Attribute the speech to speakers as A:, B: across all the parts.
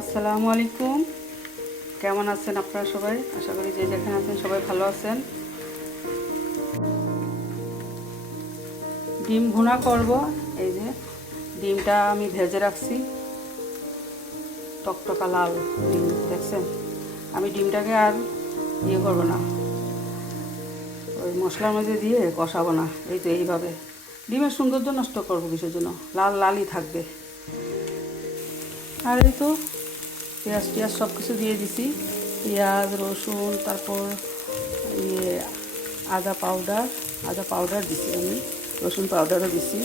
A: আসসালামু আলাইকুম কেমন আছেন আপনারা সবাই? আশা করি যে যেখানে আছেন সবাই ভালো আছেন। ডিম ভুনা করব, এই যে ডিমটা আমি ভেজে রাখছি। টকটকা লাল ডিম, দেখছেন? আমি ডিমটাকে আর ইয়ে করব না। ওই মশলার মধ্যে দিয়ে কষাবো না, এই তো এইভাবে। ডিমের সৌন্দর্য নষ্ট করব কিসের জন্য? লাল লালই থাকবে। আর এই তো পেঁয়াজ টিয়াজ সব কিছু দিয়ে দিছি। পেঁয়াজ, রসুন, তারপর ইয়ে আদা পাউডার আদা পাউডার দিছি আমি, রসুন পাউডারও দিছি,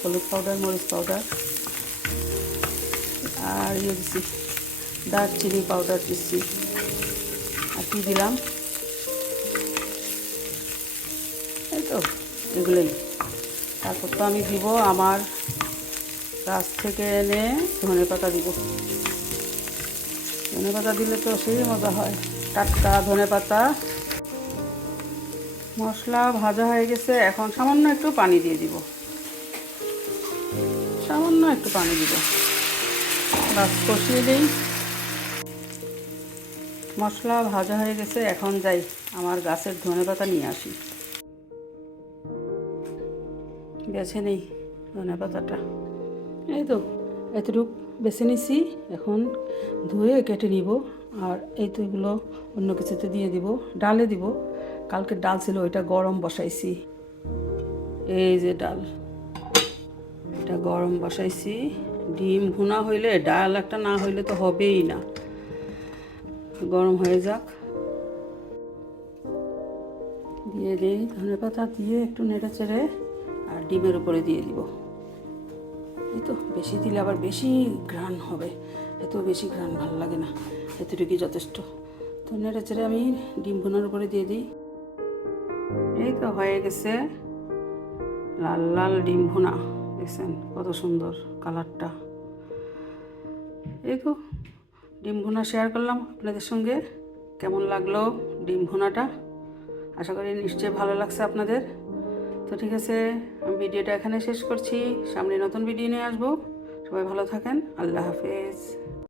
A: হলুদ পাউডার মরিচ পাউডার আর ইয়ে দিছি, দারচিনি পাউডার দিচ্ছি আর কি দিলাম? এই তো, এগুলোই। তারপর তো আমি দিব আমার গাছ থেকে এনে ধনে পাতা দিব। ধনে পাতা দিলে তো সেই মজা হয়। টাটকা ধনে পাতা। মশলা ভাজা হয়ে গেছে। এখন সামান্য একটু পানি দিয়ে দিব। সামান্য একটু পানি দিব। বাস কষিয়ে দিই। মশলা ভাজা হয়ে গেছে। এখন যাই আমার গাছের ধনে পাতা নিয়ে আসি। বেছে নেই ধনে পাতাটা। এই তো, এতটুক। বেছে নিছি, এখন ধুয়ে কেটে নিব আর এই তো এগুলো অন্য কিছুতে দিয়ে দিব, ডালে দিব। কালকে ডাল ছিল, ওইটা গরম বসাইছি। এই যে ডাল, এটা গরম বসাইছি। ডিম ভুনা হইলে, ডাল একটা না হইলে তো হবেই না। গরম হয়ে যাক। দিয়ে দিই ধনে পাতা দিয়ে একটু নেড়ে চেড়ে আর ডিমের উপরে দিয়ে দিব। এই তো, বেশি দিলে আবার বেশি ঘ্রাণ হবে। এত বেশি ঘ্রাণ ভালো লাগে না, এতটুকুই যথেষ্ট। তো নেড়ে চেড়ে আমি ডিম ভুনার উপরে দিয়ে দিই। এই তো হয়ে গেছে লাল লাল ডিম ভুনা, দেখছেন? কত সুন্দর কালারটা। এই তো, ডিম ভুনা শেয়ার করলাম আপনাদের সঙ্গে। কেমন লাগল ডিম ভুনাটা? আশা করি নিশ্চয়ই ভালো লাগছে আপনাদের। তো ঠিক আছে ভিডিওটা এখানে শেষ করছি। সামনে নতুন ভিডিও নিয়ে আসব। সবাই ভালো থাকেন। আল্লাহ হাফেজ।